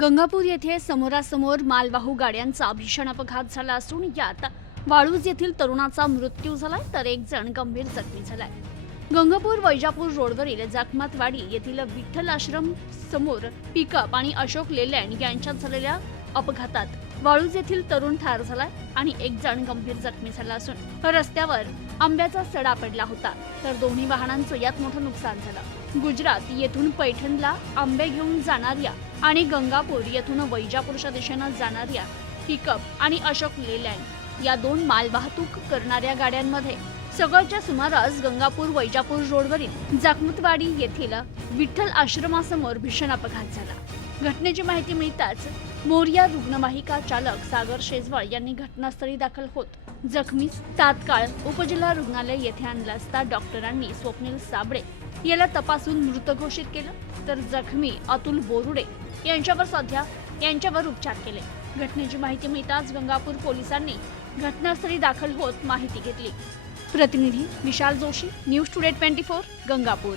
गंगापूर येथे समोरासमोर मालवाहू गाड्यांचा भीषण अपघात झाला असून यात वाळूज येथील तरुणाचा मृत्यू झालाय तर एक जण गंभीर जखमी झालाय. गंगापूर वैजापूर रोडवरील जाकमातवाडी येथील विठ्ठल आश्रम समोर पिकअप आणि अशोक लेलँड यांच्यात झालेल्या अपघातात वाळूज येथील तरुण ठार झाला आणि एक जण गंभीर जखमी झाला असून रस्त्यावर आंब्याचा सडा पडला होता. तर दोन्ही वाहनांचं यात मोठं नुकसान झालं. गुजरात येथून पैठणला आंबे घेऊन जाणाऱ्या आणि गंगापूर येथून वैजापूरच्या दिशेनं जाणाऱ्या पिकअप आणि अशोक लेलँड या दोन मालवाहतूक करणाऱ्या गाड्यांमध्ये सकाळच्या सुमारास गंगापूर वैजापूर रोडवरील जाकमतवाडी येथील विठ्ठल आश्रमासमोर भीषण अपघात झाला. घटनेची माहिती मिळताच मोरिया रुग्णवाहिका चालक सागर शेजवळ यांनी घटनास्थळी दाखल होत जखमी तात्काळ उपजिल्हा रुग्णालय येथे आणलं असता डॉक्टरांनी स्वप्नील साबळे याला तपासून मृत घोषित केलं. तर जखमी अतुल बोरुडे यांच्यावर सध्या यांच्यावर उपचार केले. घटनेची माहिती मिळताच गंगापूर पोलिसांनी घटनास्थळी दाखल होत माहिती घेतली. प्रतिनिधी Vishal Joshi news today twenty four Gangapur.